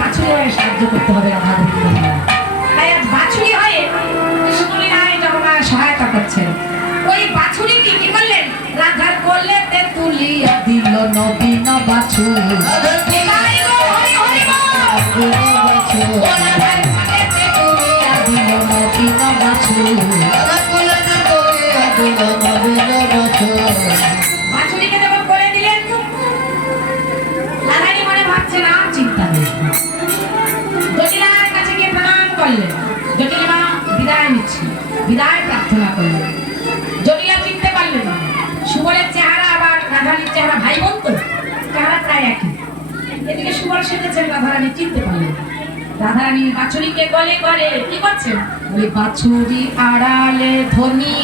বাছুরি হয়ে সাহায্য করতে হবে রাধা গোবিন্দ। তাই আজ বাছুরি হয়ে কৃষ্ণলী রায় জগন্নাথ সহায়তা করছেন। ওই বাছুরিটি কি করলেন? রাধার কোলেতে তুলিয়া দিল নবীন বাছুর। রাধার কোলেতে তুলিয়া দিল নবীন বাছুর। বাছুরিকে যখন করে দিলেন, রাধারানী মনে ভাবছে না চিন্তা নেই। জটিলার কাছে গিয়ে প্রণাম করলেন। জটিল মা বিদায় নিচ্ছি, বিদায় প্রার্থনা করলেন। জটিলা চিনতে পারলেন না। সুবলের চেহারা আবার রাধারানীর চেহারা ভাই বোন তো, চেহারা প্রায় একই। এদিকে সুবল সেজেছেন, রাধারানী চিনতে পারলেন না। রাধারানী বাছুরিকে গলে করে কি করছেন? বলে বাছুরি আড়ালে ধনী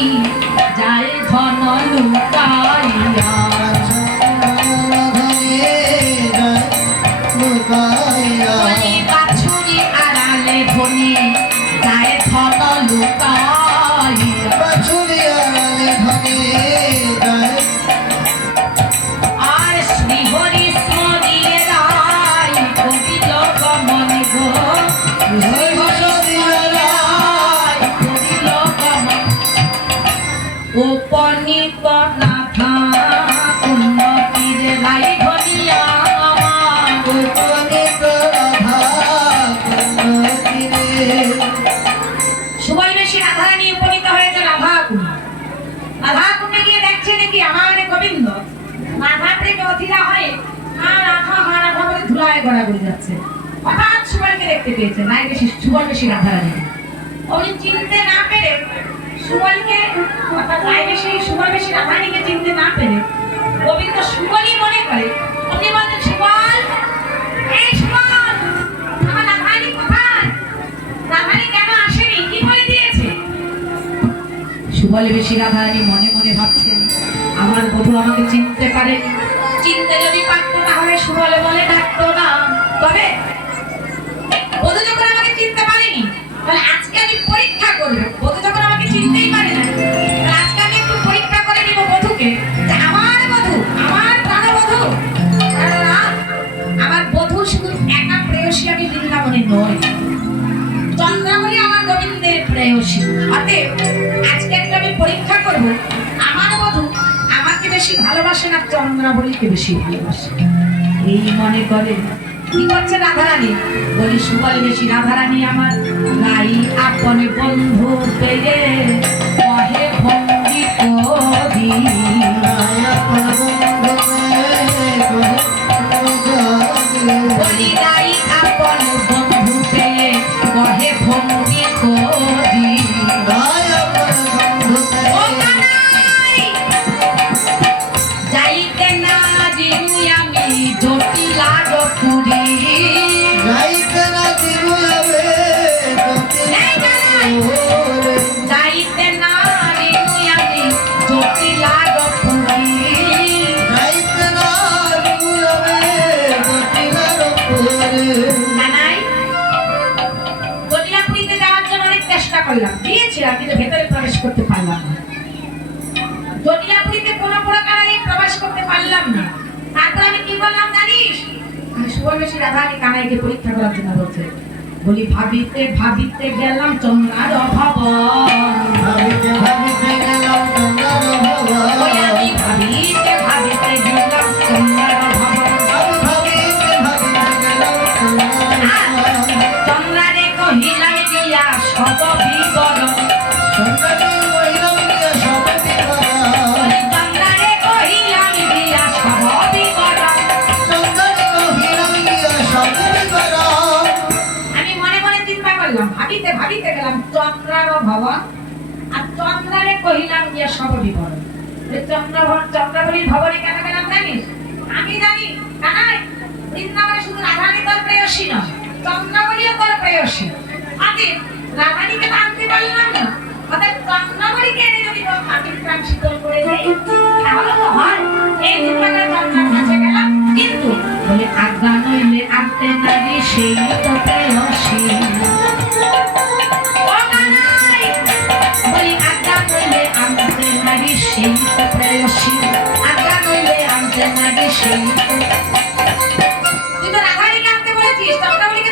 যায় ধন লুকাইয়া। বাছুরি আড়ালে ধনী যায় ধন লুকাইয়া। বাছুরি আড়ালে ধনী আর শ্রীহরি স্মরিয়ে রায় করিল গমন গো। উপনীত নাথা উন্নতির লাই ধনিয়া। সুবল বেশি রাধারানী উপনীত হয়েছে রাধাকুণ্ড। রাধাকুণ্ডে গিয়ে দেখছে নাকি আমার গোবিন্দ রাধা প্রেমে অধীরা হয়ে মা রাধা বলে ধুলায় গড়াগড়ি যাচ্ছে। হঠাৎ সুবলকে দেখতে পেয়েছে, নাই বেশি সুবল বেশি রাধারানী। উনি চিনতে না পেরে সুবলকে, অর্থাৎ নাই বেশি সুবল বেশি রাধারানীকে চিনতে না পেরে গোবিন্দ সুবলই মনে করে। উনি বলছেন, সুবল, এই সুবল, আমার রাধারানী কোথায়? রাধারানী কেন আসেনি? কি বলে দিয়েছে? সুবল বেশি রাধারানী মনে মনে ভাবছেন, আমার বধূ আমাকে চিনতে পারেনি। চিনতে যদি পারতো তাহলে সুবল বলে ডাকতো না। তবে বধূ যখন আমাকে চিনতে পারেনি, তাহলে আজকে আমি পরীক্ষা করবো। বধূ যখন আমাকে চিনতেই পারে না, তাহলে আজকে আমি একটু পরীক্ষা করে নিব বধূকে, যে আমার বধূ, আমার প্রাণবধূ। আমার বধূ শুধু একা প্রেয়সী, আমি বৃন্দাবনে নই, চন্দ্রাবলী আমার গোবিন্দের প্রেয়সী। অতএব আজকে একটা আমি পরীক্ষা করব, আমার বধূ আমাকে বেশি ভালোবাসে না চন্দ্রাবলীকে বেশি ভালোবাসে। এই মনে করে কি করছে রাধারানী? বলি সুবল বেশি রাধারানী আমার গাই আপনে বন্ধু পেয়ে কহে ভঙ্গি করি। বলি গাই আপন বন্ধু পেয়ে কহে ভঙ্গি করি। যাইতে না দিনু আমি জটিলা পুরী। যাইতে না দিনু আমি জটিলা পুরী। জটিলাপুরীতে যাওয়ার জন্য অনেক চেষ্টা করলাম, দিয়েছিলাম, কিন্তু ভেতরে প্রবেশ করতে পারলাম না। জটিলাপুরীতে কোনো প্রকারে প্রবেশ করতে পারলাম না। তারপর আমি কি বললাম জানিস? আমি সুবল বেশি রাধারানী কানাইকে পরীক্ষা করার জন্য বলছে। বলি ভাবিতে ভাবিতে গেলাম চন্দ্রার ভবন। ভাবিতে ভাবিতে গেলাম চন্দ্রার ভবন। আমি ভাবিতে ভাবিতে গেলাম চন্দ্রার ভবন। চন্দ্রারে কহিলাম দিয়া সব বিবরণ। ভাবিতে ভাবিতে গেলাম চন্দ্রার ভবন, আর চন্দ্রারে কহিলাম যে সব বিবরণ। চন্দ্রাবলীর ভবনে কেন গেলাম জানিস? আমি জানি কানাই বৃন্দাবনে শুধু রাধারানী তোর প্রেয়সী নয়, চন্দ্রাবলীও তোর প্রেয়সী। অতএব রাধারানীকে তো আনতে পারলাম না, অতএব চন্দ্রাবলীকে এনে যদি তোর মাটির প্রাণ শীতল করে দেয় তাহলে তো হয়। এই দুপুরে চন্দ্রার কাছে গেলাম, কিন্তু বলে আজ্ঞা নইলে আনতে নারী সেই তো প্রেয়সী। আজ্ঞা নইলে আনতে নারী সেই। তুই তো রাধারানীকে আনতে বলেছিস, চন্দ্রাবলীকে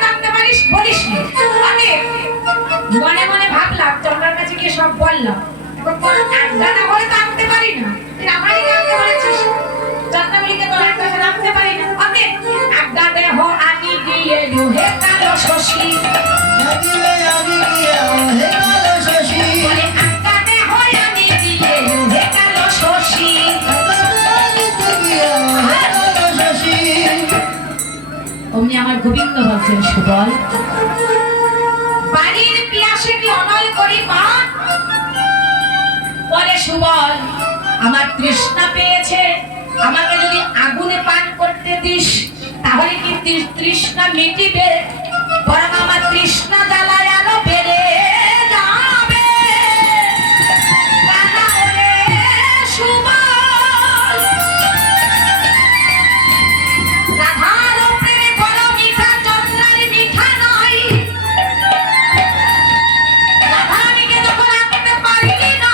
হে কালো শশী থাকিলে আমি গিয়া হে কালো শশী বলে আকাতে হয় আমি গিয়ে হে কালো শশী আকাতে গিয়া হে কালো শশী অমনি আমার গোবিন্দ বলছেন সুবল বাড়ির পিয়াসে কি অনল করি মা বলে সুবল আমার তৃষ্ণা পেয়েছে আমাকে যদি আগুনে পান করতে দিস তাহলে কি তৃষ্ণা মিটিবে বরং আমার তৃষ্ণা জ্বালায় আরো বেড়ে যাবে কানা ওরে সুবল রাধার প্রেমে বড় মিঠা চন্দ্রার মিঠা নয় রাধাকে যখন আনতে পারলি না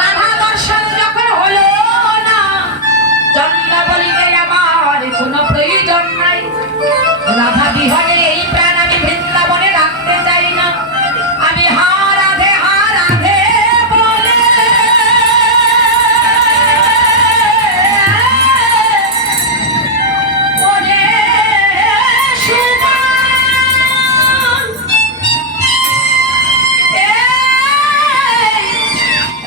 রাধা দর্শন যখন হলো না চন্দ্রা বলিলে আমার কোনো প্রয়োজন নাই রাধা বিহনে এই প্রাণ আমি বৃন্দাবনে রাখতে চাই না আমি হা রাধে বলে ওরে সুবল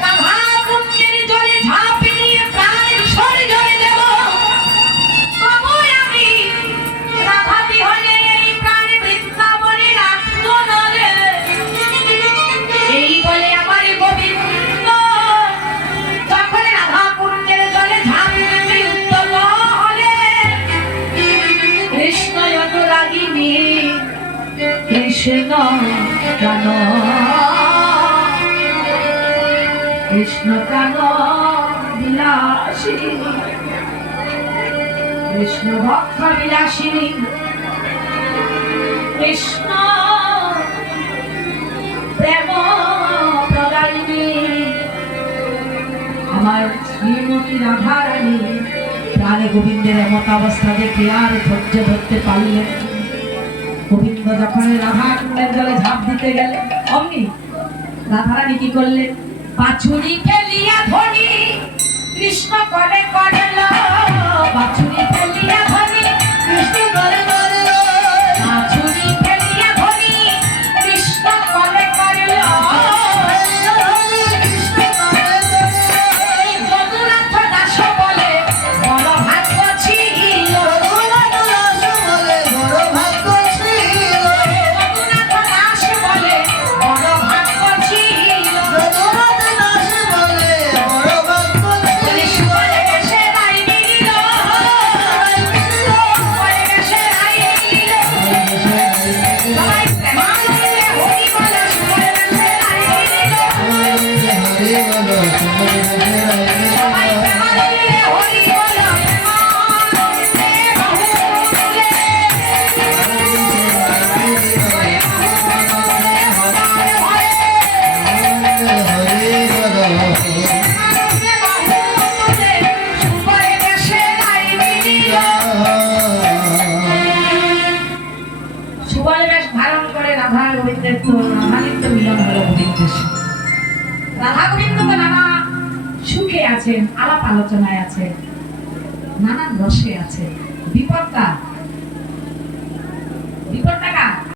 রাধা কুণ্ডের জলে ঝাঁপিয়ে প্রাণ বিসর্জনে দেব তবু আমি রাধা বিহনে এই প্রাণ বৃন্দাবনে রাখবো না রে এই বলে আমার গোবিন্দ যখন রাধা কুণ্ডের জলে ঝাঁপিয়ে উত্তম হলে কৃষ্ণ অনুরাগিনী কৃষ্ণ প্রাণ কৃষ্ণ প্রাণ বিলাসিনী কৃষ্ণ ভক্ত বিলাসিনী কৃষ্ণ প্রেম প্রদায়িনী আমার শ্রীমতী রাধারানী প্রাণে গোবিন্দের এমত অবস্থা দেখে আর ধৈর্য ধরতে পারলেন গোবিন্দ যখন রাধা কুণ্ডের জলে ঝাঁপ দিতে গেলেন অমনি রাধারানী কি করলেন বাছুরি ফেলিয়া ধনি কৃষ্ণ করে করল বাছুরি ফেলিয়া ধনি কৃষ্ণ করে করল বাছুরি ফেলিয়া ধনি কৃষ্ণ করে করল যদুনাথ দাস বলে বড় ভাগ্য ছিল রঘুনাথ দাস বলে বড় ভাগ্য ছিল যদুনাথ দাস বলে বড় ভাগ্য ছিল রঘুনাথ দাস বলে বড় ভাগ্য বলে ছিল সুবলে এসে রাই মিলিল সুবলে এসে রাই মিলিল সবাই প্রেমানন্দে হরি বলে সুবলে এসে রাই মিলিল হরে বলো সুবল সবাই প্রেমানন্দে হরি বলে প্রেমানন্দে বহুলে হরে বলো প্রেমানন্দে বহুলে সুবলে এসে রাই মিলিল সুবলে বেশ ধারণ করে রাধা গোবিন্দের তো রাধানিত্য মিলন হলো গোবিন্দের সাথে। রাধা গোবিন্দ তো নানা সুখে আছেন আলাপ আলোচনায় আছে নানান রসে আছে বিপদটা